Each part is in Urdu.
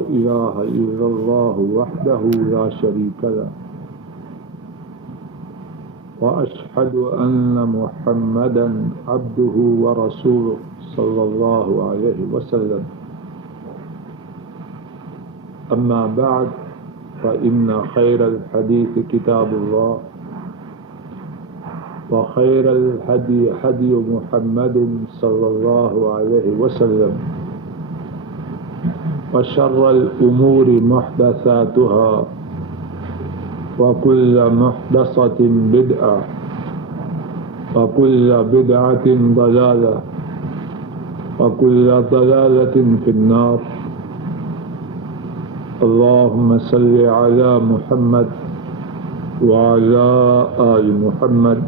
إله إلا الله وحده لا شريك له وأشهد أن محمدا عبده ورسوله صلى الله عليه وسلم. أما بعد فإن خير الحديث كتاب الله وخير الهدي هدي محمد صلى الله عليه وسلم وشر الأمور محدثاتها وكل محدثة بدعة وكل بدعة ضلالة وكل ضلالة في النار. اللهم صل على محمد وعلى آل محمد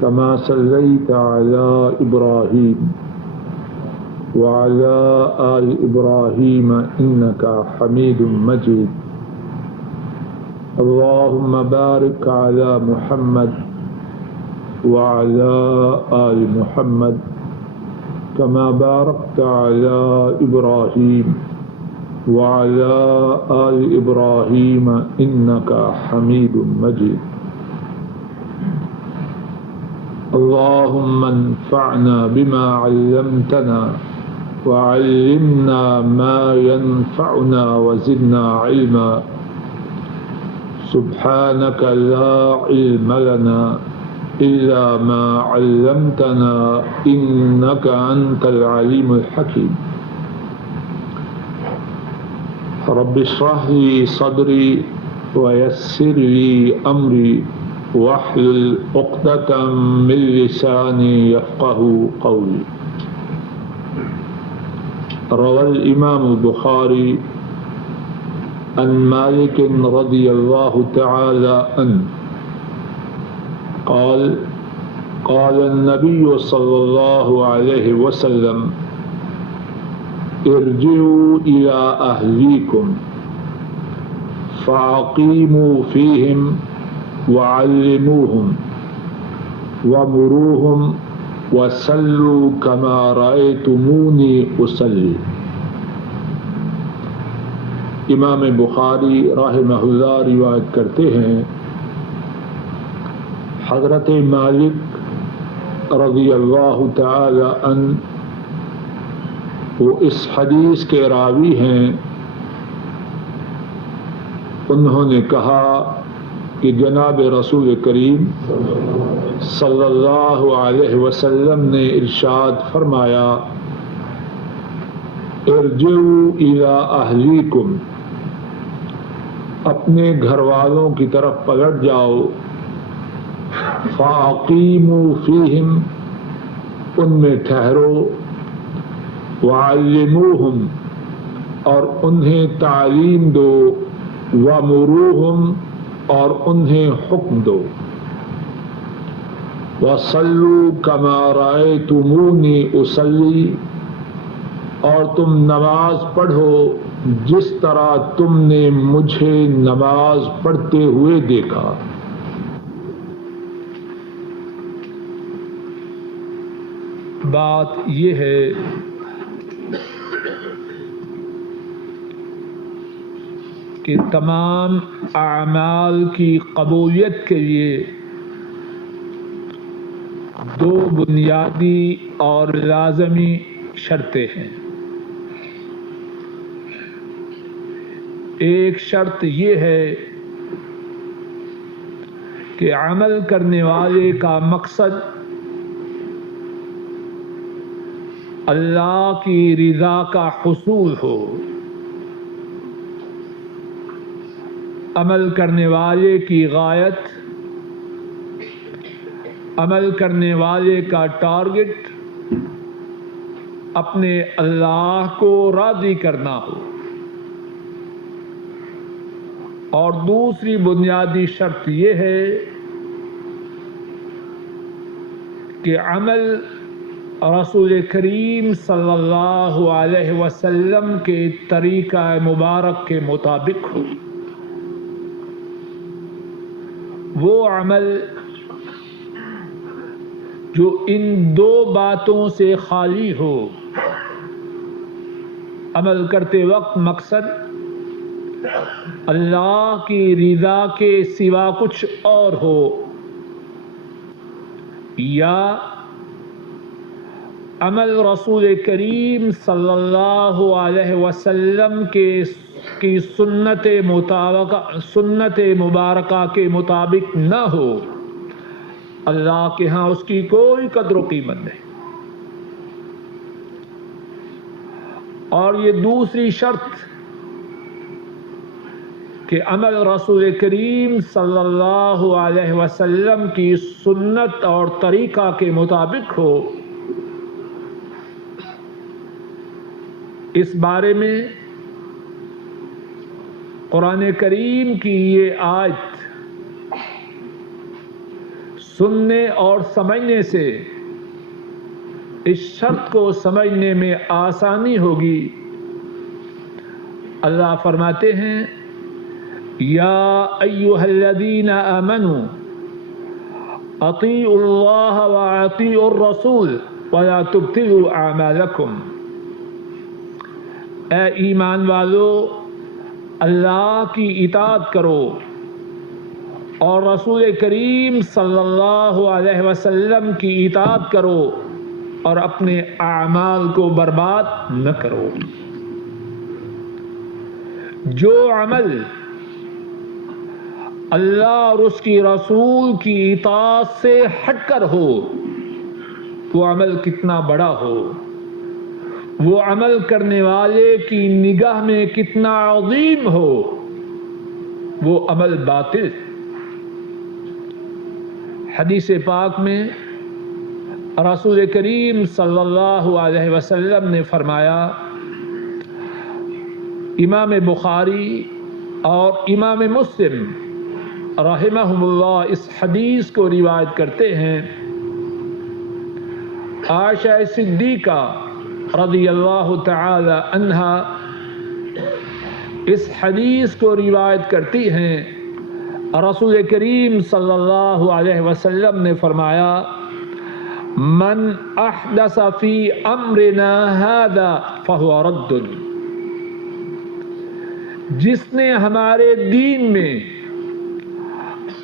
كما صليت على إبراهيم وعلى آل إبراهيم إنك حميد مجيد. اللهم بارك على محمد وعلى آل محمد كما باركت على إبراهيم وعلى آل إبراهيم إنك حميد مجيد. اللهم انفعنا بما علمتنا وعلمنا ما ينفعنا وزدنا علما. سبحانك لا علم لنا إلا ما علمتنا إنك أنت العليم الحكيم. رب اشرح لي صدري ويسر لي أمري واحلل عقدة من لساني يفقهوا قولي. روى الإمام البخاري عن مالك رضي الله تعالى عنه قال قال النبي صلى الله عليه وسلم ارجعوا إلى أهليكم فأقيموا فيهم وعلموهم ومروهم وصلوا كما رأيتموني أصلي. امام بخاری رحمہ اللہ روایت کرتے ہیں حضرت مالک رضی اللہ تعالی عنہ وہ اس حدیث کے راوی ہیں. انہوں نے کہا کہ جناب رسول کریم صلی اللہ علیہ وسلم نے ارشاد فرمایا ارجعوا الی اہلیکم، اپنے گھر والوں کی طرف پلٹ جاؤ. فاقیموا فیہم، ان میں ٹھہرو. وعلموہم، اور انہیں تعلیم دو. ومروہم، اور انہیں حکم دو. وصلوا کما رأیتمونی اصلی، اور تم نماز پڑھو جس طرح تم نے مجھے نماز پڑھتے ہوئے دیکھا. بات یہ ہے کہ تمام اعمال کی قبولیت کے لیے دو بنیادی اور لازمی شرطیں ہیں. ایک شرط یہ ہے کہ عمل کرنے والے کا مقصد اللہ کی رضا کا حصول ہو. عمل کرنے والے کی غایت، عمل کرنے والے کا ٹارگٹ اپنے اللہ کو راضی کرنا ہو. اور دوسری بنیادی شرط یہ ہے کہ عمل رسول کریم صلی اللہ علیہ وسلم کے طریقہ مبارک کے مطابق ہو. وہ عمل جو ان دو باتوں سے خالی ہو عمل کرتے وقت مقصد اللہ کی رضا کے سوا کچھ اور ہو، یا عمل رسول کریم صلی اللہ علیہ وسلم کی سنت مبارکہ کے مطابق نہ ہو، اللہ کے ہاں اس کی کوئی قدر و قیمت نہیں۔ اور یہ دوسری شرط کہ عمل رسول کریم صلی اللہ علیہ وسلم کی سنت اور طریقہ کے مطابق ہو، اس بارے میں قرآن کریم کی یہ آیت سننے اور سمجھنے سے اس شرط کو سمجھنے میں آسانی ہوگی۔ اللہ فرماتے ہیں یا ایھا الذین آمنوا اطیعوا اللہ واطیعوا الرسول ولا تبطلوا اعمالکم، اے ایمان والو اللہ کی اطاعت کرو اور رسول کریم صلی اللہ علیہ وسلم کی اطاعت کرو اور اپنے اعمال کو برباد نہ کرو۔ جو عمل اللہ اور اس کی رسول کی اطاعت سے ہٹ کر ہو، وہ عمل کتنا بڑا ہو، وہ عمل کرنے والے کی نگاہ میں کتنا عظیم ہو، وہ عمل باطل۔ حدیث پاک میں رسول کریم صلی اللہ علیہ وسلم نے فرمایا، امام بخاری اور امام مسلم رحمہم اللہ اس حدیث کو روایت کرتے ہیں، عائشہ صدیقہ رضی اللہ تعالی عنہا اس حدیث کو روایت کرتی ہیں، رسول کریم صلی اللہ علیہ وسلم نے فرمایا، من احدث فی امرنا ھذا فہو رد، جس نے ہمارے دین میں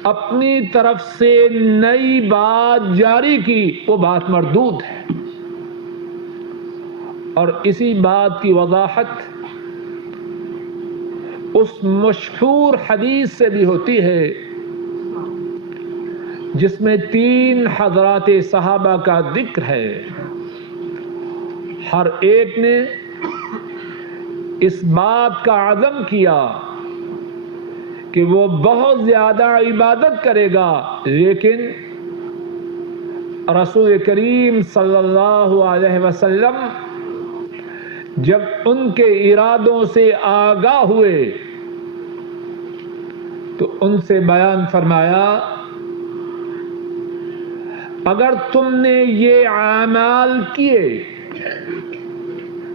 اپنی طرف سے نئی بات جاری کی وہ بات مردود ہے۔ اور اسی بات کی وضاحت اس مشہور حدیث سے بھی ہوتی ہے جس میں 3 حضرات صحابہ کا ذکر ہے، ہر ایک نے اس بات کا عزم کیا کہ وہ بہت زیادہ عبادت کرے گا، لیکن رسول کریم صلی اللہ علیہ وسلم جب ان کے ارادوں سے آگاہ ہوئے تو ان سے بیان فرمایا، اگر تم نے یہ اعمال کیے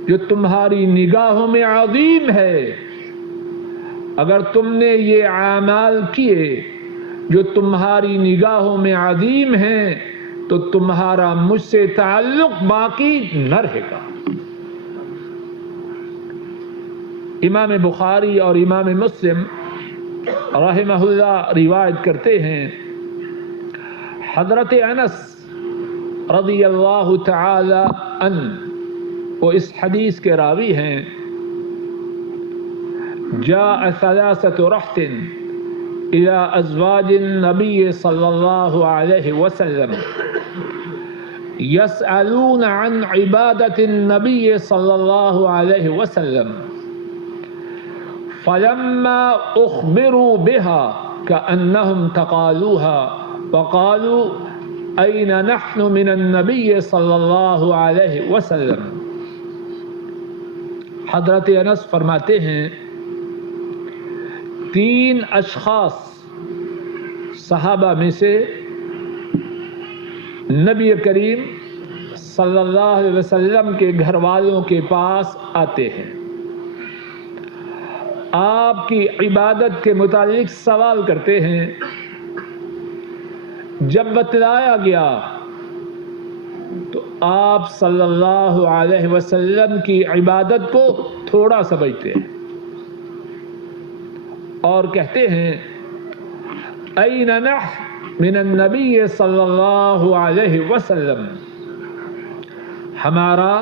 جو تمہاری نگاہوں میں عظیم ہے، اگر تم نے یہ اعمال کیے جو تمہاری نگاہوں میں عظیم ہیں تو تمہارا مجھ سے تعلق باقی نہ رہے گا۔ امام بخاری اور امام مسلم رحمہ اللہ روایت کرتے ہیں، حضرت انس رضی اللہ تعالی عنہ وہ اس حدیث کے راوی ہیں، جاء 3 رہط الى ازواج النبی صلی اللہ علیہ وسلم يسألون عن عبادة النبي صلى الله عليه وسلم فلما أخبروا بها كأنهم تقالوها وقالوا أين نحن من النبي صلى الله عليه وسلم۔ حضرت انس فرماتے ہیں 3 اشخاص صحابہ میں سے نبی کریم صلی اللہ علیہ وسلم کے گھر والوں کے پاس آتے ہیں، آپ کی عبادت کے متعلق سوال کرتے ہیں۔ جب بتلایا گیا تو آپ صلی اللہ علیہ وسلم کی عبادت کو تھوڑا سمجھتے ہیں اور کہتے ہیں این نحن من النبی صلی اللہ علیہ وسلم، ہمارا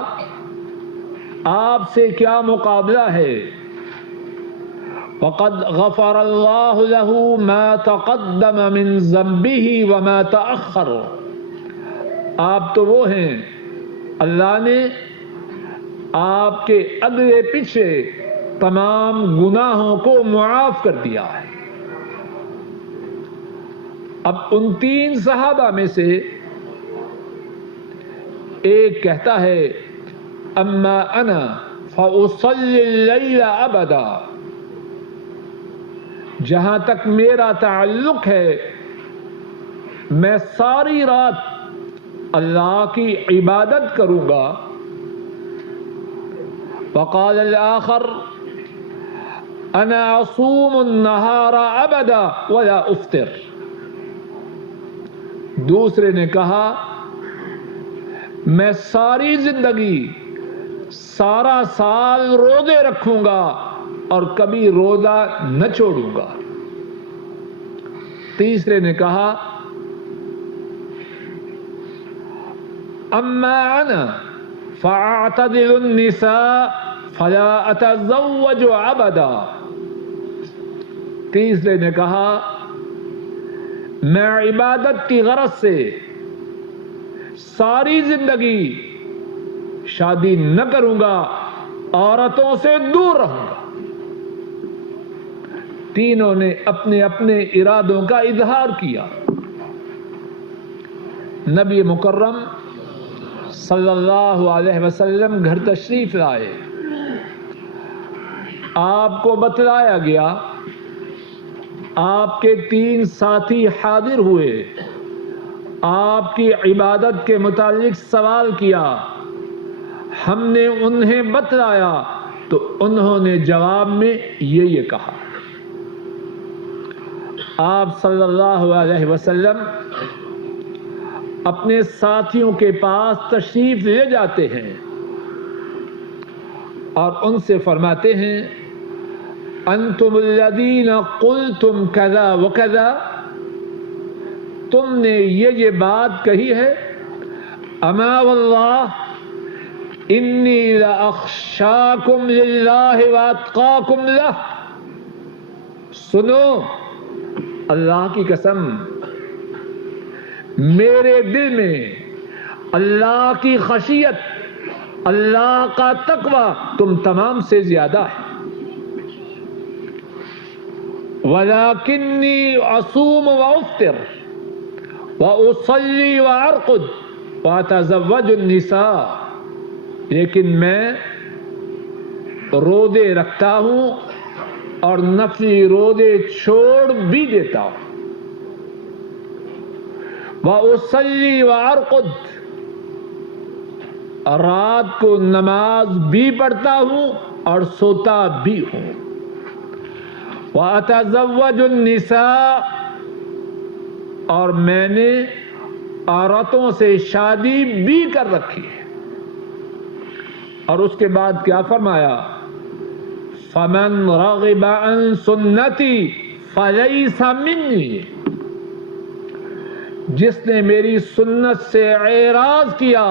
آپ سے کیا مقابلہ ہے؟ وقد غفر اللہ له ما تقدم من ذنبه وما تأخر، آپ تو وہ ہیں اللہ نے آپ کے اگلے پیچھے تمام گناہوں کو معاف کر دیا ہے۔ اب ان تین صحابہ میں سے ایک کہتا ہے اما انا فاصلی اللیل ابدا، جہاں تک میرا تعلق ہے میں ساری رات اللہ کی عبادت کروں گا۔ وقال الآخر انا اصوم النہار ابدا ولا افطر، دوسرے نے کہا میں ساری زندگی سارا سال روزے رکھوں گا اور کبھی روزہ نہ چھوڑوں گا۔ تیسرے نے کہا اما انا فاعتزل النساء فلا اتزوج ابدا، تیسرے نے کہا میں عبادت کی غرض سے ساری زندگی شادی نہ کروں گا، عورتوں سے دور رہوں گا۔ تینوں نے اپنے اپنے ارادوں کا اظہار کیا۔ نبی مکرم صلی اللہ علیہ وسلم گھر تشریف لائے، آپ کو بتلایا گیا، آپ کے تین ساتھی حاضر ہوئے، آپ کی عبادت کے متعلق سوال کیا، ہم نے انہیں بتلایا تو انہوں نے جواب میں یہ کہا۔ آپ صلی اللہ علیہ وسلم اپنے ساتھیوں کے پاس تشریف لے جاتے ہیں اور ان سے فرماتے ہیں انتم الذین قلتم کذا وکذا، تم نے یہ بات کہی ہے، اما واللہ انی لاخشاکم للہ واتقاکم لہ، سنو اللہ کی قسم میرے دل میں اللہ کی خشیت، اللہ کا تقوی تم تمام سے زیادہ ہے۔ وَلَكِنِّي أَصُومُ وَأُفْطِرُ وَأُصَلِّي وَأَرْقُدُ وَأَتَزَوَّجُ النِّسَاءَ، لیکن میں روزے رکھتا ہوں اور نفلی روزے چھوڑ بھی دیتا ہوں۔ وَأُصَلِّي وَأَرْقُدُ، رات کو نماز بھی پڑھتا ہوں اور سوتا بھی ہوں۔ وَأَتَزَوَّجُ النِّسَاءَ، اور میں نے عورتوں سے شادی بھی کر رکھی ہے۔ اور اس کے بعد کیا فرمایا؟ فَمَنْ رَغِبَ عَنْ سُنَّتِي فَلَيْسَ مِنِّي، جس نے میری سنت سے اعراض کیا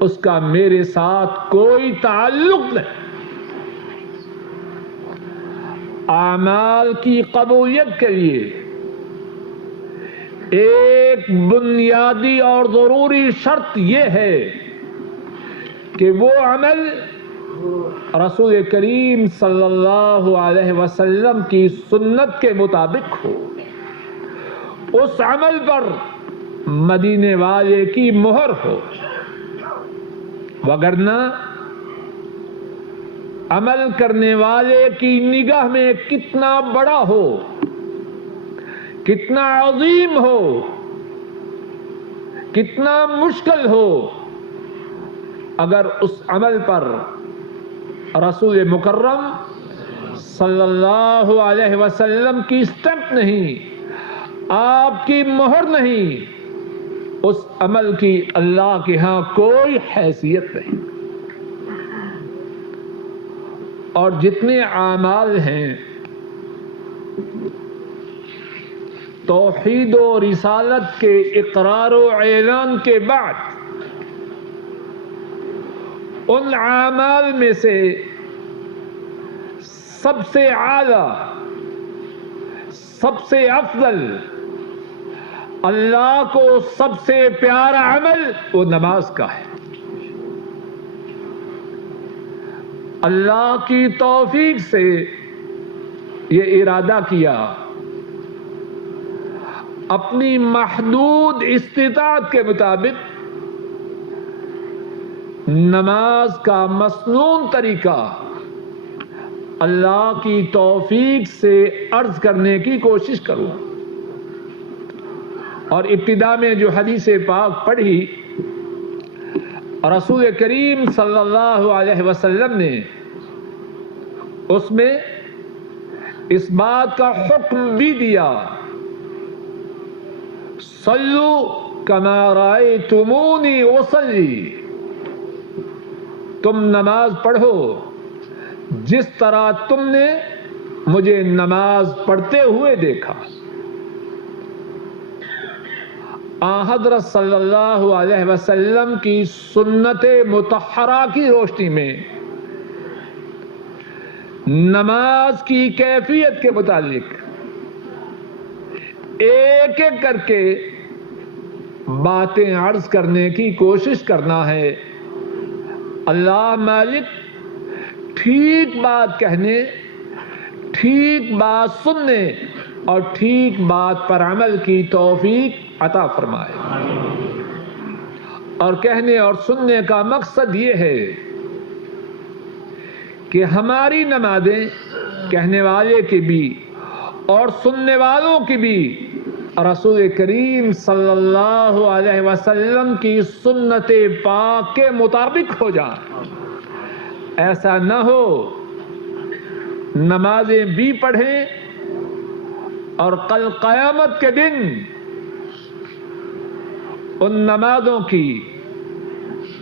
اس کا میرے ساتھ کوئی تعلق نہیں۔ اعمال کی قبولیت کے لیے ایک بنیادی اور ضروری شرط یہ ہے کہ وہ عمل رسول کریم صلی اللہ علیہ وسلم کی سنت کے مطابق ہو، اس عمل پر مدینے والے کی مہر ہو، وگرنہ عمل کرنے والے کی نگاہ میں کتنا بڑا ہو، کتنا عظیم ہو، کتنا مشکل ہو، اگر اس عمل پر رسول مکرم صلی اللہ علیہ وسلم کی اسٹمپ نہیں، آپ کی مہر نہیں، اس عمل کی اللہ کے ہاں کوئی حیثیت نہیں۔ اور جتنے اعمال ہیں توحید و رسالت کے اقرار و اعلان کے بعد ان اعمال میں سے سب سے اعلیٰ، سب سے افضل، اللہ کو سب سے پیارا عمل وہ نماز کا ہے۔ اللہ کی توفیق سے یہ ارادہ کیا، اپنی محدود استطاعت کے مطابق نماز کا مسنون طریقہ اللہ کی توفیق سے عرض کرنے کی کوشش کروں۔ اور ابتدا میں جو حدیث پاک پڑھی رسول کریم صلی اللہ علیہ وسلم نے، اس میں اس بات کا حکم بھی دیا، صلو کما رأیتمونی اصلی، تم نماز پڑھو جس طرح تم نے مجھے نماز پڑھتے ہوئے دیکھا۔ حضرت صلی اللہ علیہ وسلم کی سنت مطہرہ کی روشنی میں نماز کی کیفیت کے متعلق ایک ایک کر کے باتیں عرض کرنے کی کوشش کرنا ہے۔ اللہ مالک ٹھیک بات کہنے، ٹھیک بات سننے اور ٹھیک بات پر عمل کی توفیق عطا فرمائے۔ اور کہنے اور سننے کا مقصد یہ ہے کہ ہماری نمازیں کہنے والے کی بھی اور سننے والوں کی بھی رسول کریم صلی اللہ علیہ وسلم کی سنت پاک کے مطابق ہو جائیں۔ ایسا نہ ہو نمازیں بھی پڑھیں اور کل قیامت کے دن ان نمازوں کی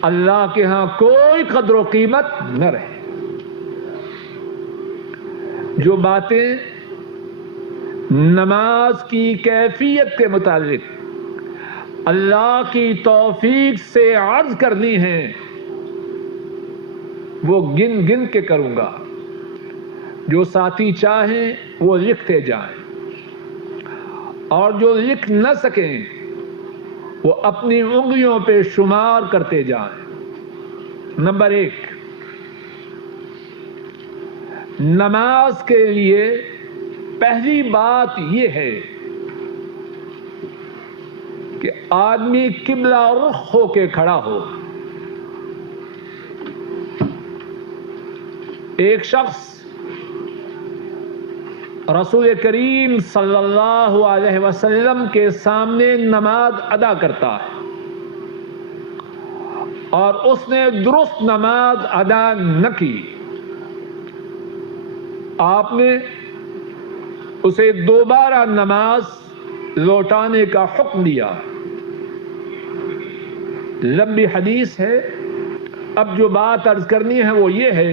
اللہ کے ہاں کوئی قدر و قیمت نہ رہے۔ جو باتیں نماز کی کیفیت کے متعلق اللہ کی توفیق سے عرض کرنی ہیں وہ گن گن کے کروں گا، جو ساتھی چاہیں وہ لکھتے جائیں اور جو لکھ نہ سکیں وہ اپنی انگلیوں پہ شمار کرتے جائیں۔ نمبر 1، نماز کے لیے پہلی بات یہ ہے کہ آدمی قبلہ رخ ہو کے کھڑا ہو۔ ایک شخص رسول کریم صلی اللہ علیہ وسلم کے سامنے نماز ادا کرتا ہے اور اس نے درست نماز ادا نہ کی، آپ نے اسے دوبارہ نماز لوٹانے کا حکم دیا۔ لمبی حدیث ہے، اب جو بات عرض کرنی ہے وہ یہ ہے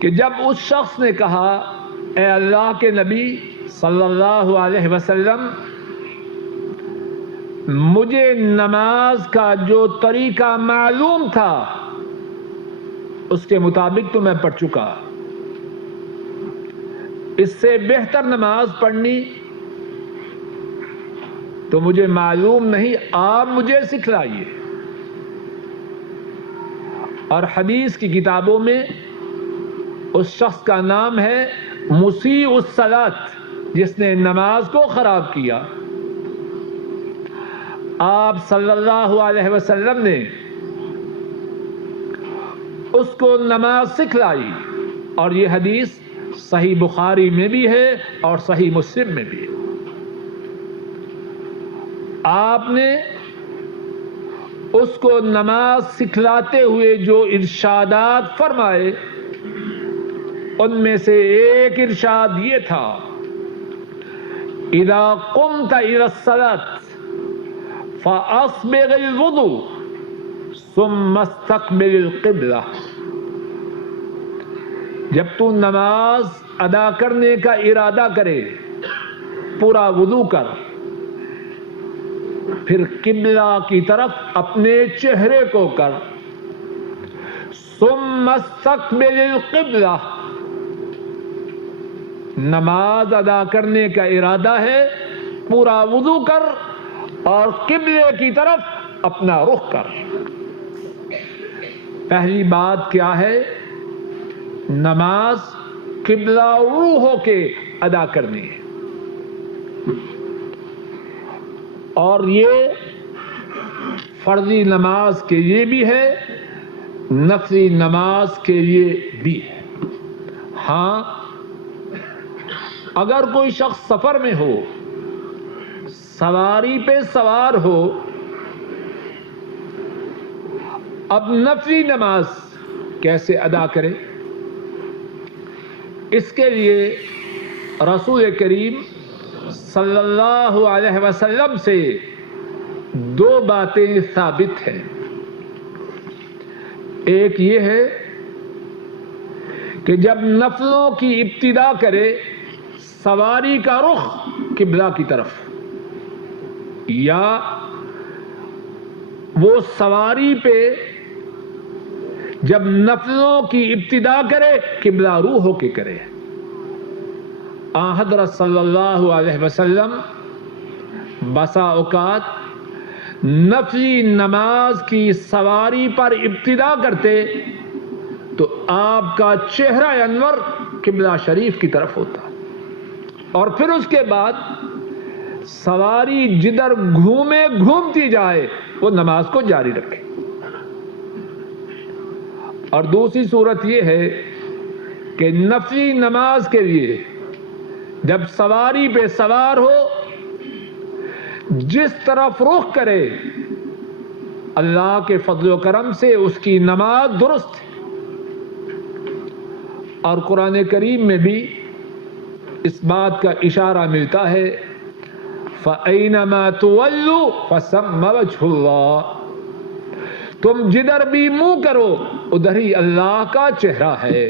کہ جب اس شخص نے کہا اے اللہ کے نبی صلی اللہ علیہ وسلم، مجھے نماز کا جو طریقہ معلوم تھا اس کے مطابق تو میں پڑھ چکا، اس سے بہتر نماز پڑھنی تو مجھے معلوم نہیں، آپ مجھے سکھلائیے۔ اور حدیث کی کتابوں میں اس شخص کا نام ہے مسیء الصلاۃ، جس نے نماز کو خراب کیا۔ آپ صلی اللہ علیہ وسلم نے اس کو نماز سکھلائی، اور یہ حدیث صحیح بخاری میں بھی ہے اور صحیح مسلم میں بھی ہے۔ آپ نے اس کو نماز سکھلاتے ہوئے جو ارشادات فرمائے ان میں سے ایک ارشاد یہ تھا، اذا قمت الى الصلاۃ فاصبغ الوضوء ثم استقبل القبلہ، جب تو نماز ادا کرنے کا ارادہ کرے پورا وضو کر، پھر قبلہ کی طرف اپنے چہرے کو کر. ثم استقبل القبلہ، نماز ادا کرنے کا ارادہ ہے، پورا وضو کر اور قبلے کی طرف اپنا رخ کر. پہلی بات کیا ہے؟ نماز قبلہ رو ہو کے ادا کرنی ہے، اور یہ فرضی نماز کے لیے بھی ہے، نفلی نماز کے لیے بھی ہے. ہاں، اگر کوئی شخص سفر میں ہو، سواری پہ سوار ہو، اب نفلی نماز کیسے ادا کرے؟ اس کے لیے رسول کریم صلی اللہ علیہ وسلم سے دو باتیں ثابت ہیں. ایک یہ ہے کہ جب نفلوں کی ابتدا کرے، سواری کا رخ قبلہ کی طرف، یا وہ سواری پہ جب نفلوں کی ابتدا کرے قبلہ رو ہو کے کرے. حضرت صلی اللہ علیہ وسلم بسا اوقات نفلی نماز کی سواری پر ابتدا کرتے تو آپ کا چہرہ انور قبلہ شریف کی طرف ہوتا، اور پھر اس کے بعد سواری جدھر گھومے گھومتی جائے وہ نماز کو جاری رکھے. اور دوسری صورت یہ ہے کہ نفلی نماز کے لیے جب سواری پہ سوار ہو، جس طرف رخ کرے، اللہ کے فضل و کرم سے اس کی نماز درست ہے. اور قرآن کریم میں بھی اس بات کا اشارہ ملتا ہے، فَأَيْنَمَا تُوَلُّوا فَثَمَّ وَجْهُ اللَّهِ، تم جدھر بھی منہ کرو ادھر ہی اللہ کا چہرہ ہے.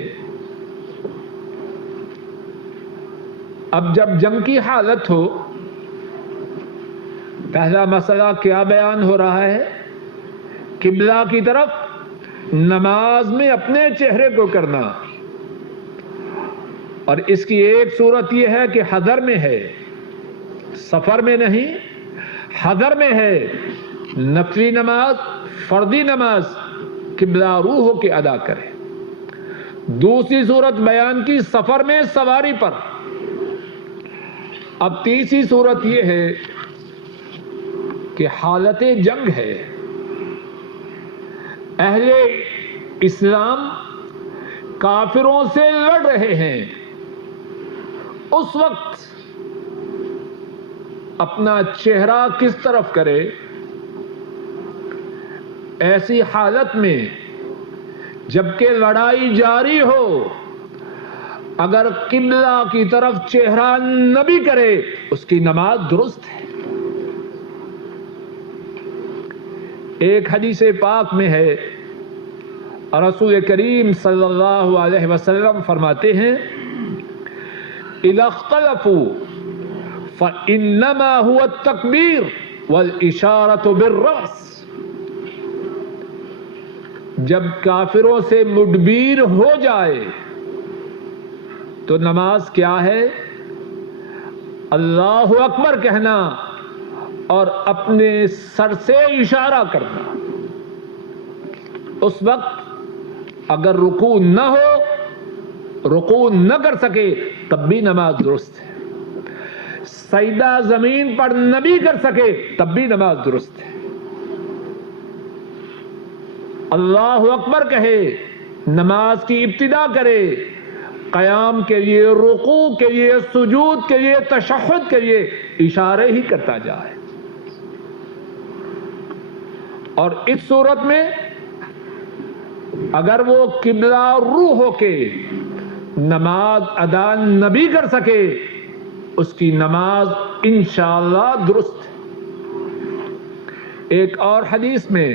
اب جب جنگ کی حالت ہو، پہلا مسئلہ کیا بیان ہو رہا ہے؟ قبلہ کی طرف نماز میں اپنے چہرے کو کرنا. اور اس کی ایک صورت یہ ہے کہ حضر میں ہے، سفر میں نہیں، حضر میں ہے، نفلی نماز، فردی نماز قبلہ رو ہو کے ادا کرے. دوسری صورت بیان کی سفر میں سواری پر. اب تیسری صورت یہ ہے کہ حالت جنگ ہے، اہل اسلام کافروں سے لڑ رہے ہیں، اس وقت اپنا چہرہ کس طرف کرے؟ ایسی حالت میں جبکہ لڑائی جاری ہو، اگر قبلہ کی طرف چہرہ نہ بھی کرے اس کی نماز درست ہے. ایک حدیث پاک میں ہے، رسول کریم صلی اللہ علیہ وسلم فرماتے ہیں، اذا اختلفوا فانما هو التکبیر والاشارۃ بالراس. جب کافروں سے مڈبیر ہو جائے تو نماز کیا ہے؟ اللہ اکبر کہنا اور اپنے سر سے اشارہ کرنا. اس وقت اگر رکوع نہ ہو، رکوع نہ کر سکے تب بھی نماز درست ہے، سجدہ زمین پر نہ بھی کر سکے تب بھی نماز درست ہے. اللہ اکبر کہے، نماز کی ابتدا کرے، قیام کے لیے، رکوع کے لیے، سجود کے لیے، تشہد کے لیے اشارے ہی کرتا جائے. اور اس صورت میں اگر وہ قبلہ رو ہو کے نماز ادا نہ بھی کر سکے اس کی نماز انشاءاللہ درست ہے. ایک اور حدیث میں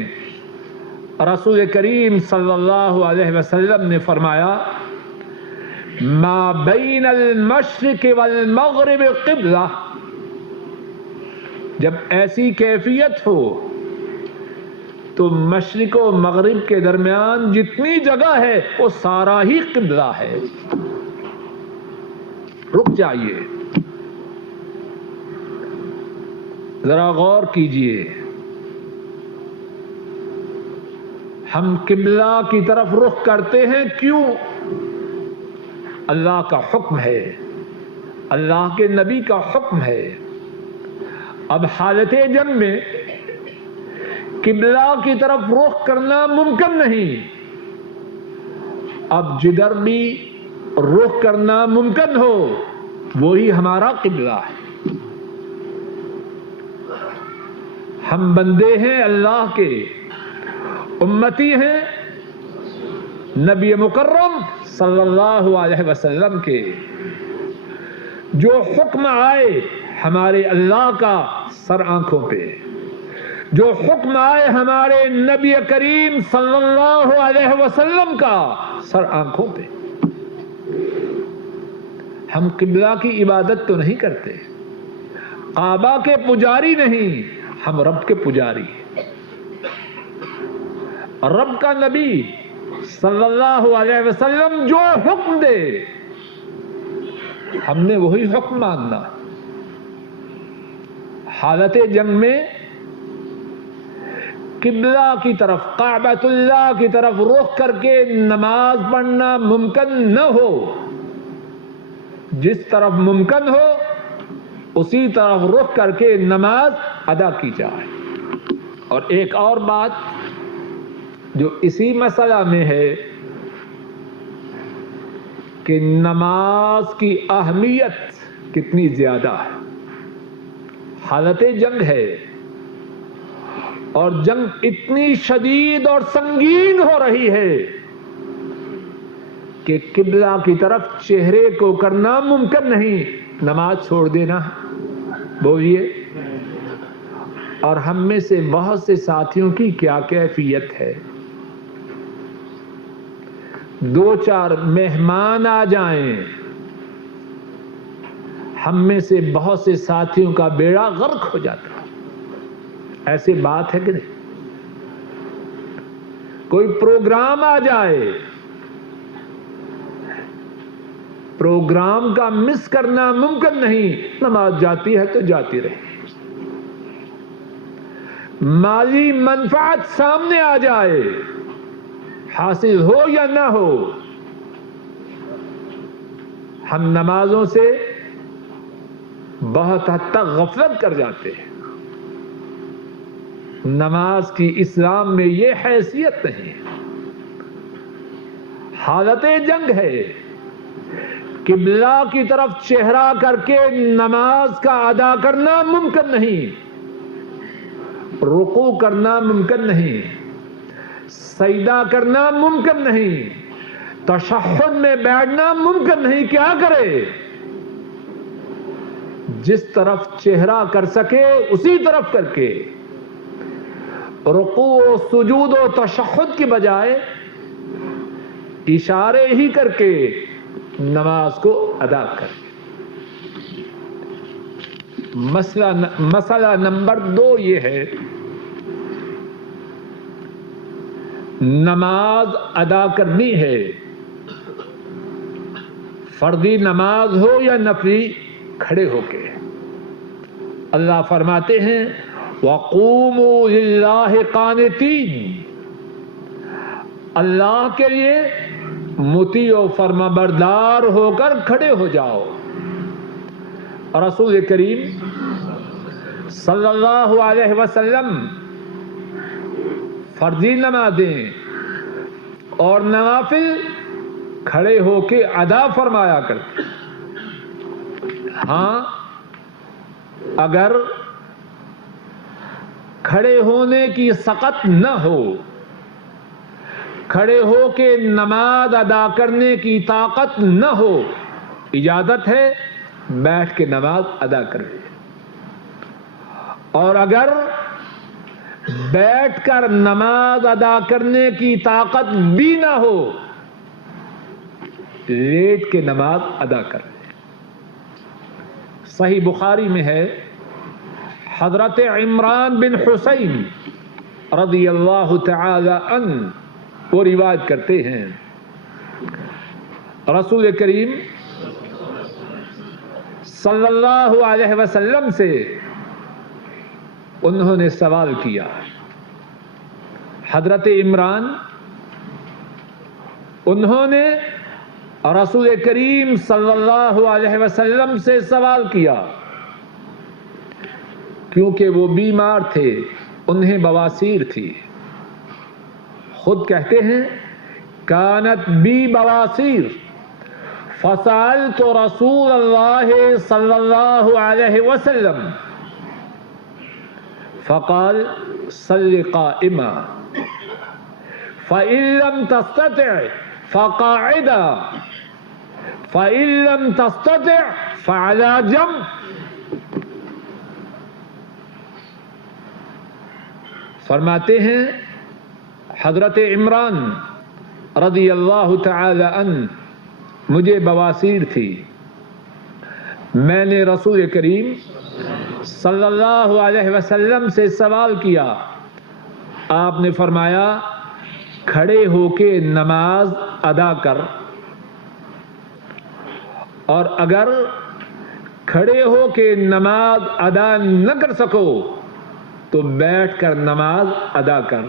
رسول کریم صلی اللہ علیہ وسلم نے فرمایا ما بین المشرق والمغرب قبلہ، جب ایسی کیفیت ہو تو مشرق و مغرب کے درمیان جتنی جگہ ہے وہ سارا ہی قبلہ ہے۔ رک جائیے، ذرا غور کیجئے، ہم قبلہ کی طرف رخ کرتے ہیں کیوں؟ اللہ کا حکم ہے، اللہ کے نبی کا حکم ہے۔ اب حالت جنگ میں قبلہ کی طرف رخ کرنا ممکن نہیں، اب جدھر بھی رخ کرنا ممکن ہو وہی ہمارا قبلہ ہے۔ ہم بندے ہیں اللہ کے، امتی ہیں نبی مکرم صلی اللہ علیہ وسلم کے، جو حکم آئے ہمارے اللہ کا سر آنکھوں پہ، جو حکم آئے ہمارے نبی کریم صلی اللہ علیہ وسلم کا سر آنکھوں پہ۔ ہم قبلہ کی عبادت تو نہیں کرتے، کعبہ کے پجاری نہیں، ہم رب کے پجاری ہیں۔ رب کا نبی صلی اللہ علیہ وسلم جو حکم دے ہم نے وہی حکم ماننا۔ حالت جنگ میں قبلہ کی طرف، کعبۃ اللہ کی طرف رخ کر کے نماز پڑھنا ممکن نہ ہو، جس طرف ممکن ہو اسی طرف رخ کر کے نماز ادا کی جائے۔ اور ایک اور بات جو اسی مسئلہ میں ہے کہ نماز کی اہمیت کتنی زیادہ ہے۔ حالت جنگ ہے اور جنگ اتنی شدید اور سنگین ہو رہی ہے کہ قبلہ کی طرف چہرے کو کرنا ممکن نہیں، نماز چھوڑ دینا۔ بولیے، اور ہم میں سے بہت سے ساتھیوں کی کیا کیفیت ہے؟ دو چار مہمان آ جائیں، ہم میں سے بہت سے ساتھیوں کا بیڑا غرق ہو جاتا ہے۔ ایسی بات ہے کہ نہیں؟ کوئی پروگرام آ جائے، پروگرام کا مس کرنا ممکن نہیں، نماز جاتی ہے تو جاتی رہے۔ مالی منفعت سامنے آ جائے، حاصل ہو یا نہ ہو، ہم نمازوں سے بہت حد تک غفلت کر جاتے ہیں۔ نماز کی اسلام میں یہ حیثیت نہیں۔ حالت جنگ ہے، قبلہ کی طرف چہرہ کر کے نماز کا ادا کرنا ممکن نہیں، رکوع کرنا ممکن نہیں، سجدہ کرنا ممکن نہیں، تشہد میں بیٹھنا ممکن نہیں۔ کیا کرے؟ جس طرف چہرہ کر سکے اسی طرف کر کے، رکوع و سجود و تشہد کی بجائے اشارے ہی کر کے نماز کو ادا کر۔ مسئلہ نمبر 2 یہ ہے، نماز ادا کرنی ہے، فردی نماز ہو یا نفلی، کھڑے ہو کے۔ اللہ فرماتے ہیں وَقُومُوا لِلَّهِ قَانِتِينَ، اللہ کے لیے مطیع و فرما بردار ہو کر کھڑے ہو جاؤ۔ رسول کریم صلی اللہ علیہ وسلم فرضی نمازیں اور نوافل کھڑے ہو کے ادا فرمایا کرتے۔ ہاں، اگر کھڑے ہونے کی سقط نہ ہو، کھڑے ہو کے نماز ادا کرنے کی طاقت نہ ہو، اجازت ہے بیٹھ کے نماز ادا کرے۔ اور اگر بیٹھ کر نماز ادا کرنے کی طاقت بھی نہ ہو، لیٹ کے نماز ادا کر لے۔ صحیح بخاری میں ہے، حضرت عمران بن حسین رضی اللہ تعالی عنہ وہ روایت کرتے ہیں، رسول کریم صلی اللہ علیہ وسلم سے انہوں نے سوال کیا۔ حضرت عمران انہوں نے رسول کریم صلی اللہ علیہ وسلم سے سوال کیا کیونکہ وہ بیمار تھے، انہیں بواسیر تھی۔ خود کہتے ہیں کانت بی بواسیر فسألت رسول اللہ صلی اللہ علیہ وسلم فقال صل قائما فإن لم تستطع فقاعدا فإن لم تستطع فعلى جنب۔ فرماتے ہیں حضرت عمران رضی اللہ تعالی عنہ مجھے بواسیر تھی، میں نے رسول کریم صلی اللہ علیہ وسلم سے سوال کیا، آپ نے فرمایا کھڑے ہو کے نماز ادا کر، اور اگر کھڑے ہو کے نماز ادا نہ کر سکو تو بیٹھ کر نماز ادا کر،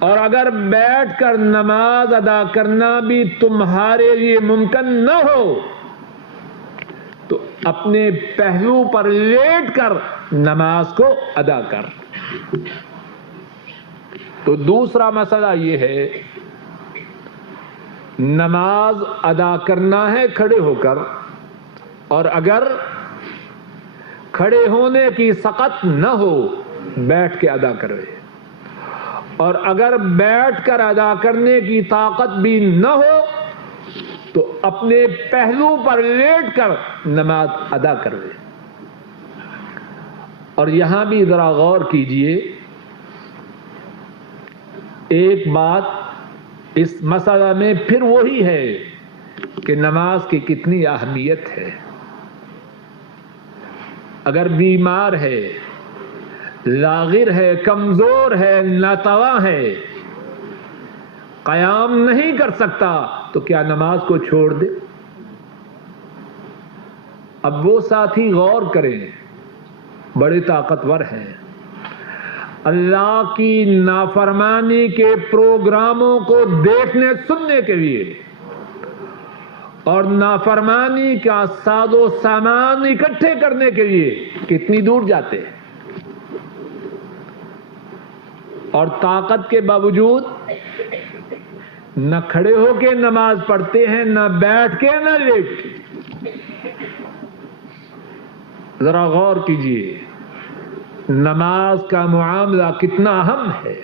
اور اگر بیٹھ کر نماز ادا کرنا بھی تمہارے لیے ممکن نہ ہو تو اپنے پہلو پر لیٹ کر نماز کو ادا کر۔ تو دوسرا مسئلہ یہ ہے، نماز ادا کرنا ہے کھڑے ہو کر، اور اگر کھڑے ہونے کی سقط نہ ہو بیٹھ کے ادا کرے، اور اگر بیٹھ کر ادا کرنے کی طاقت بھی نہ ہو تو اپنے پہلو پر لیٹ کر نماز ادا کرے۔ اور یہاں بھی ذرا غور کیجئے، ایک بات اس مسئلہ میں پھر وہی ہے کہ نماز کی کتنی اہمیت ہے۔ اگر بیمار ہے، لاغر ہے، کمزور ہے، ناتواں ہے، قیام نہیں کر سکتا تو کیا نماز کو چھوڑ دے؟ اب وہ ساتھی غور کریں، بڑے طاقتور ہیں، اللہ کی نافرمانی کے پروگراموں کو دیکھنے سننے کے لیے اور نافرمانی کا ساز و سامان اکٹھے کرنے کے لیے کتنی دور جاتے ہیں، اور طاقت کے باوجود نہ کھڑے ہو کے نماز پڑھتے ہیں، نہ بیٹھ کے نہ لیٹ کے۔ ذرا غور کیجئے، نماز کا معاملہ کتنا اہم ہے۔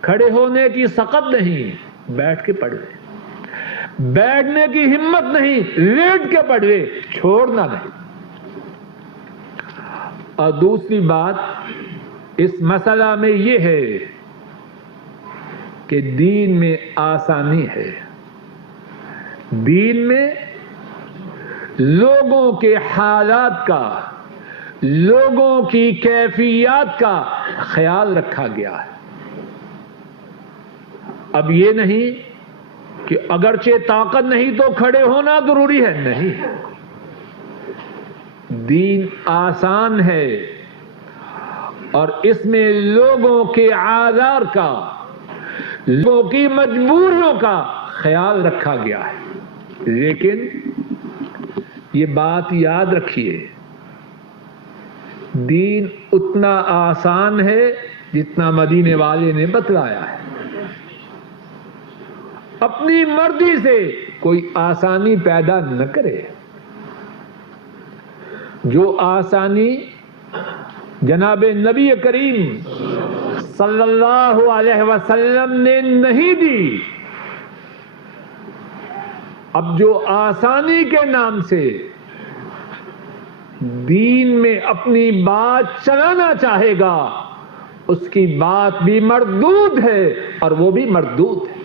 کھڑے ہونے کی سقط نہیں، بیٹھ کے پڑھ لے، بیٹھنے کی ہمت نہیں، لیٹ کے پڑھ لے، چھوڑنا نہیں۔ اور دوسری بات اس مسئلہ میں یہ ہے کہ دین میں آسانی ہے، دین میں لوگوں کے حالات کا، لوگوں کی کیفیات کا خیال رکھا گیا ہے۔ اب یہ نہیں کہ اگرچہ طاقت نہیں تو کھڑے ہونا ضروری ہے، نہیں، دین آسان ہے اور اس میں لوگوں کے آزار کا، لوگوں کی مجبوریوں کا خیال رکھا گیا ہے۔ لیکن یہ بات یاد رکھیے، دین اتنا آسان ہے جتنا مدینے والے نے بتلایا ہے۔ اپنی مرضی سے کوئی آسانی پیدا نہ کرے۔ جو آسانی جناب نبی کریم صلی اللہ علیہ وسلم نے نہیں دی، اب جو آسانی کے نام سے دین میں اپنی بات چلانا چاہے گا اس کی بات بھی مردود ہے اور وہ بھی مردود ہے۔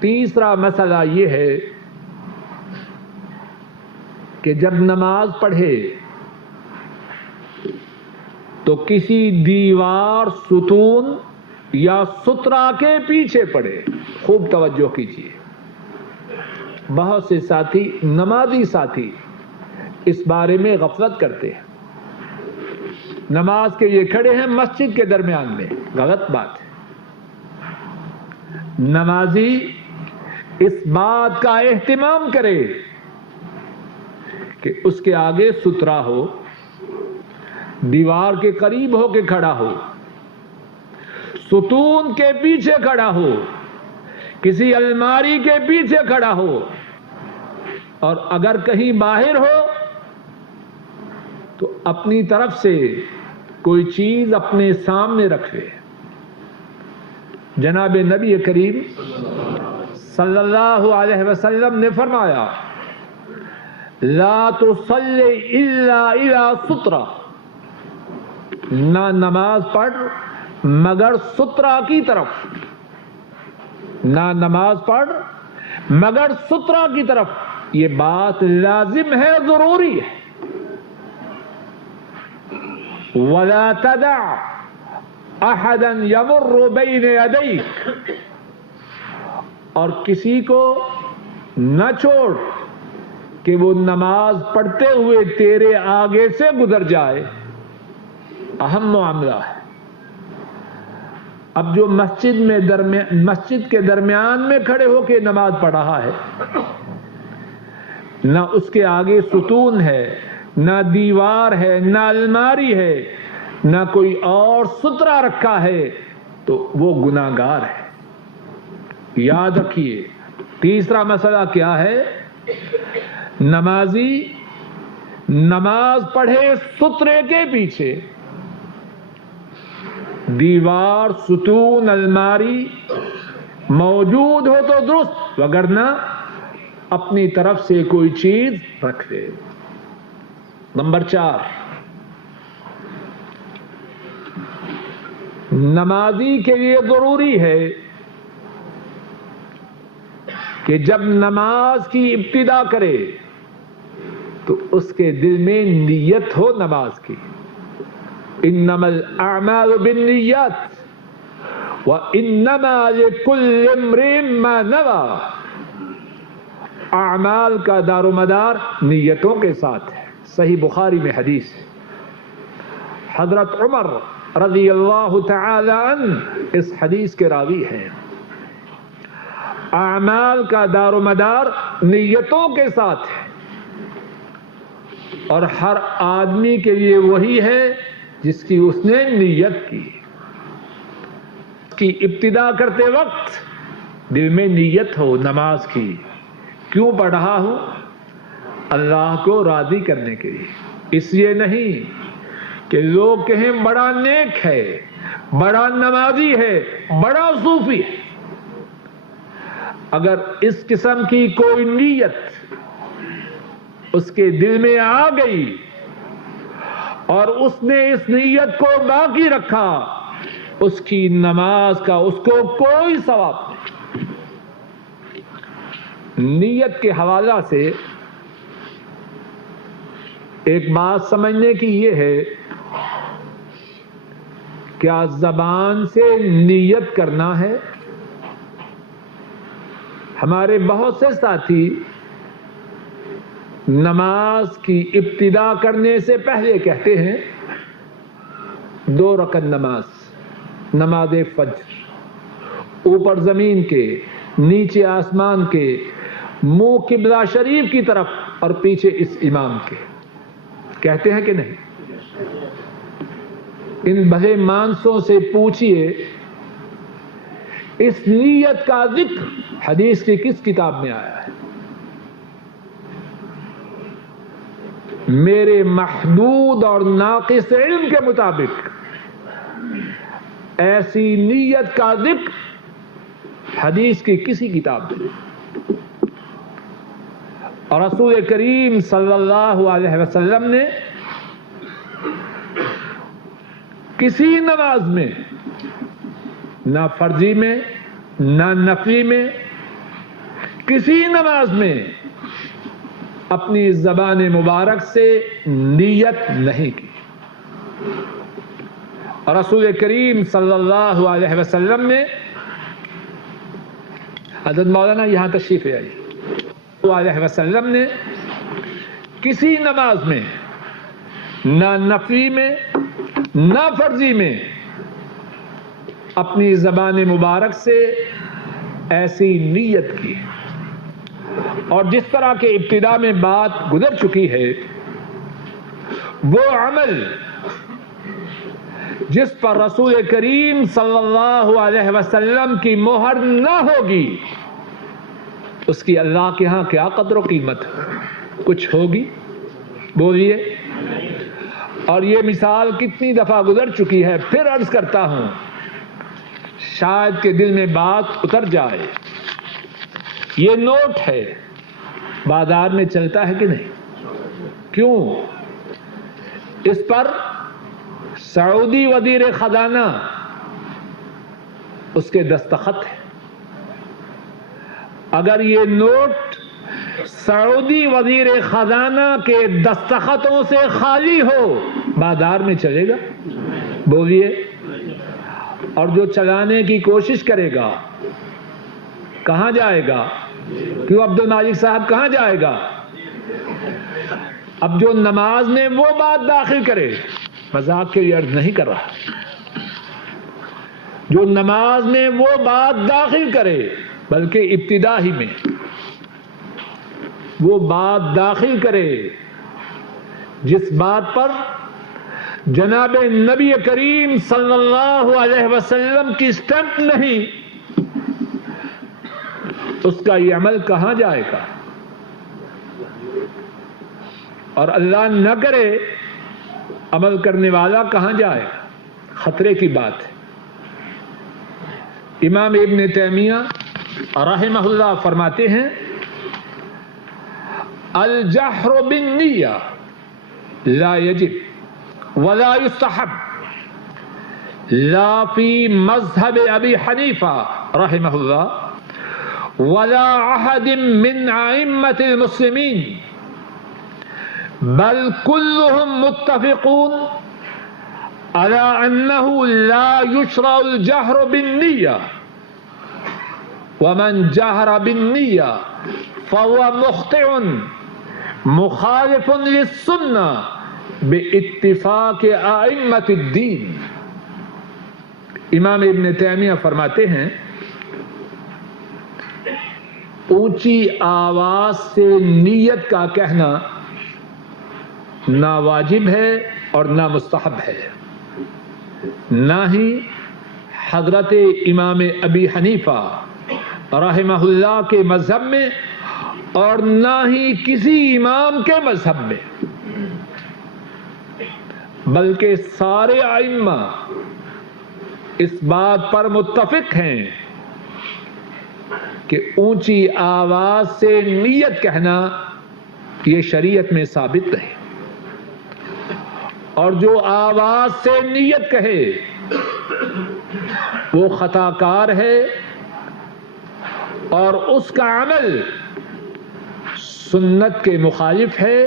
تیسرا مسئلہ یہ ہے کہ جب نماز پڑھے تو کسی دیوار، ستون یا سترا کے پیچھے پڑھے۔ خوب توجہ کیجیے، بہت سے ساتھی، نمازی ساتھی اس بارے میں غفلت کرتے ہیں۔ نماز کے لیے کھڑے ہیں مسجد کے درمیان میں، غلط بات ہے۔ نمازی اس بات کا اہتمام کرے کہ اس کے آگے سترا ہو، دیوار کے قریب ہو کے کھڑا ہو، ستون کے پیچھے کھڑا ہو، کسی الماری کے پیچھے کھڑا ہو، اور اگر کہیں باہر ہو تو اپنی طرف سے کوئی چیز اپنے سامنے رکھے۔ جناب نبی کریم صلی اللہ علیہ وسلم نے فرمایا لا تصلی الا الی سترہ، نہ نماز پڑھ مگر سترا کی طرف، نہ نماز پڑھ مگر سترا کی طرف۔ یہ بات لازم ہے، ضروری ہے۔ ولا تدع احدا یمر بین یدیک، اور کسی کو نہ چھوڑ کہ وہ نماز پڑھتے ہوئے تیرے آگے سے گزر جائے۔ اہم معاملہ ہے۔ اب جو مسجد کے درمیان میں کھڑے ہو کے نماز پڑھ رہا ہے، نہ اس کے آگے ستون ہے، نہ دیوار ہے، نہ الماری ہے، نہ کوئی اور سترا رکھا ہے، تو وہ گناہگار ہے۔ یاد رکھیے، تیسرا مسئلہ کیا ہے؟ نمازی نماز پڑھے سترے کے پیچھے، دیوار، ستون، الماری موجود ہو تو درست، وگرنہ اپنی طرف سے کوئی چیز رکھ دے۔ نمبر 4، نمازی کے لیے ضروری ہے کہ جب نماز کی ابتدا کرے تو اس کے دل میں نیت ہو نماز کی۔ انما الاعمال بالنیات وانما لکل امرئ ما نوی، اعمال کا دار و مدار نیتوں کے ساتھ ہے۔ صحیح بخاری میں حدیث ہے، حضرت عمر رضی اللہ تعالی عنہ اس حدیث کے راوی ہیں۔ اعمال کا دار و مدار نیتوں کے ساتھ ہے، اور ہر آدمی کے لیے وہی ہے جس کی اس نے نیت کی۔ کی ابتدا کرتے وقت دل میں نیت ہو نماز کی، کیوں پڑھ رہا ہوں؟ اللہ کو راضی کرنے کے لیے، اس لیے نہیں کہ لوگ کہیں بڑا نیک ہے، بڑا نمازی ہے، بڑا صوفی ہے۔ اگر اس قسم کی کوئی نیت اس کے دل میں آ گئی اور اس نے اس نیت کو باقی رکھا، اس کی نماز کا اس کو کوئی ثواب نہیں۔ نیت کے حوالہ سے ایک بات سمجھنے کی یہ ہے، کیا زبان سے نیت کرنا ہے؟ ہمارے بہت سے ساتھی نماز کی ابتدا کرنے سے پہلے کہتے ہیں 2 رکعت نماز فجر، اوپر زمین کے، نیچے آسمان کے، منہ قبلہ شریف کی طرف اور پیچھے اس امام کے، کہتے ہیں کہ نہیں؟ ان بھلے مانسوں سے پوچھئے اس نیت کا ذکر حدیث کی کس کتاب میں آیا ہے؟ میرے محدود اور ناقص علم کے مطابق ایسی نیت کا ذکر حدیث کی کسی کتاب میں، اور رسول کریم صلی اللہ علیہ وسلم نے کسی نماز میں، نہ فرضی میں نہ نفلی میں، کسی نماز میں اپنی زبان مبارک سے نیت نہیں کی. اور رسول کریم صلی اللہ علیہ وسلم نے، حضرت مولانا یہاں تشریف لے آئیے، علیہ وسلم نے کسی نماز میں، نہ نفلی میں نہ فرضی میں، اپنی زبان مبارک سے ایسی نیت کی. اور جس طرح کے ابتدا میں بات گزر چکی ہے، وہ عمل جس پر رسول کریم صلی اللہ علیہ وسلم کی مہر نہ ہوگی، اس کی اللہ کے ہاں کیا قدر و قیمت ہے؟ کچھ ہوگی؟ بولیے. اور یہ مثال کتنی دفعہ گزر چکی ہے، پھر عرض کرتا ہوں، شاید کہ دل میں بات اتر جائے. یہ نوٹ ہے، بازار میں چلتا ہے کہ نہیں؟ کیوں؟ اس پر سعودی وزیر خزانہ اس کے دستخط ہے. اگر یہ نوٹ سعودی وزیر خزانہ کے دستخطوں سے خالی ہو، بازار میں چلے گا؟ بولیے. اور جو چلانے کی کوشش کرے گا کہاں جائے گا؟ کیوں عبد المالک صاحب کہاں جائے گا؟ اب جو نماز میں وہ بات داخل کرے، مذاق کے لیے عرض نہیں کر رہا، جو نماز میں وہ بات داخل کرے، بلکہ ابتدا ہی میں وہ بات داخل کرے جس بات پر جناب نبی کریم صلی اللہ علیہ وسلم کی اسٹمپ نہیں، اس کا یہ عمل کہاں جائے گا؟ اور اللہ نہ کرے عمل کرنے والا کہاں جائے گا؟ خطرے کی بات ہے. امام ابن تیمیہ رحمہ اللہ فرماتے ہیں، الجہر بالنیہ لا یجب ولا یستحب لا فی مذہب ابی حنیفہ رحمہ اللہ ولا احد من ائمۃ المسلمین بل كلهم متفقون على انه لا يشرع الجهر بالنية ومن جهر بالنية فهو مخطئ مخالف للسنة باتفاق ائمة الدین. امام ابن تیمیہ فرماتے ہیں، اونچی آواز سے نیت کا کہنا نہ واجب ہے اور نہ مستحب ہے، نہ ہی حضرت امام ابی حنیفہ رحمہ اللہ کے مذہب میں اور نہ ہی کسی امام کے مذہب میں، بلکہ سارے ائمہ اس بات پر متفق ہیں کہ اونچی آواز سے نیت کہنا یہ شریعت میں ثابت ہے. اور جو آواز سے نیت کہے وہ خطا کار ہے، اور اس کا عمل سنت کے مخالف ہے،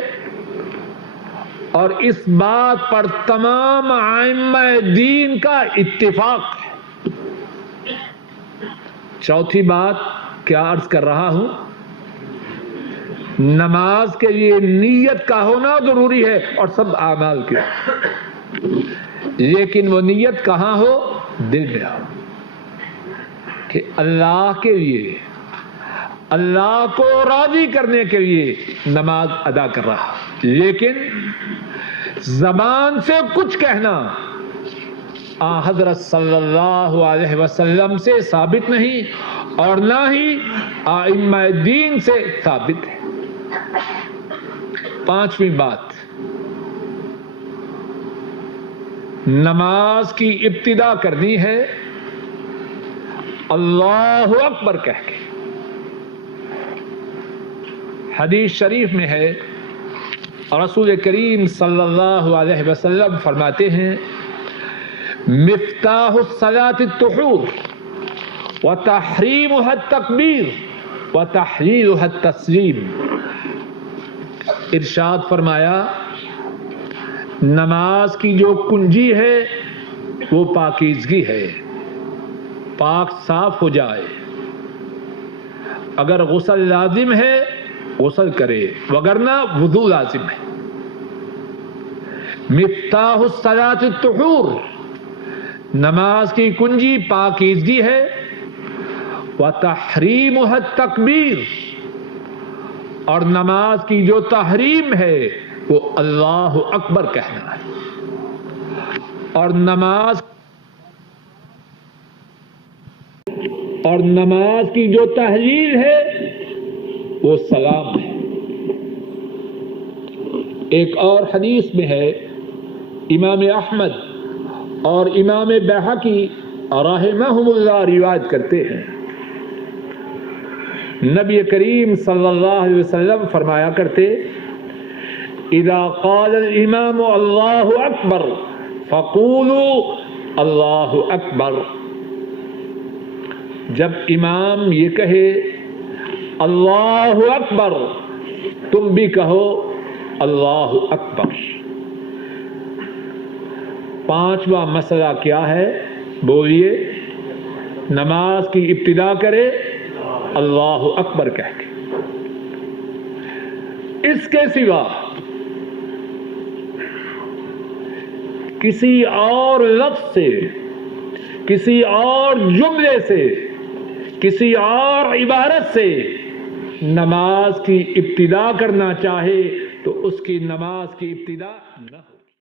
اور اس بات پر تمام ائمہ دین کا اتفاق ہے. چوتھی بات کیا عرض کر رہا ہوں، نماز کے لیے نیت کا ہونا ضروری ہے اور سب اعمال کے، لیکن وہ نیت کہاں ہو؟ دل میں ہو، کہ اللہ کے لیے، اللہ کو راضی کرنے کے لیے نماز ادا کر رہا. لیکن زبان سے کچھ کہنا حضرت صلی اللہ علیہ وسلم سے ثابت نہیں اور نہ ہی ائمہ دین سے ثابت ہے. پانچویں بات، نماز کی ابتدا کرنی ہے اللہ اکبر کہہ کے. حدیث شریف میں ہے، رسول کریم صلی اللہ علیہ وسلم فرماتے ہیں مفتاح الصلاۃ الطہور وتحریمها التکبیر وتحلیلها التسلیم۔ ارشاد فرمایا نماز کی جو کنجی ہے وہ پاکیزگی ہے، پاک صاف ہو جائے، اگر غسل لازم ہے غسل کرے وگرنہ وضو لازم ہے۔ مفتاح الصلاۃ الطہور، نماز کی کنجی پاکیزگی ہے، وتحریمها التکبیر، اور نماز کی جو تحریم ہے وہ اللہ اکبر کہنا ہے، اور نماز کی جو تحلیل ہے وہ سلام ہے۔ ایک اور حدیث میں ہے، امام احمد اور امام بہقی رحمہم اللہ روایت کرتے ہیں، نبی کریم صلی اللہ علیہ وسلم فرمایا کرتے اذا قال الامام اللہ اکبر فقولوا اللہ اکبر، جب امام یہ کہے اللہ اکبر تم بھی کہو اللہ اکبر۔ پانچواں مسئلہ کیا ہے؟ بولیے، نماز کی ابتدا کرے اللہ اکبر کہہ کے، اس کے سوا کسی اور لفظ سے، کسی اور جملے سے، کسی اور عبارت سے نماز کی ابتدا کرنا چاہے تو اس کی نماز کی ابتدا نہ ہو۔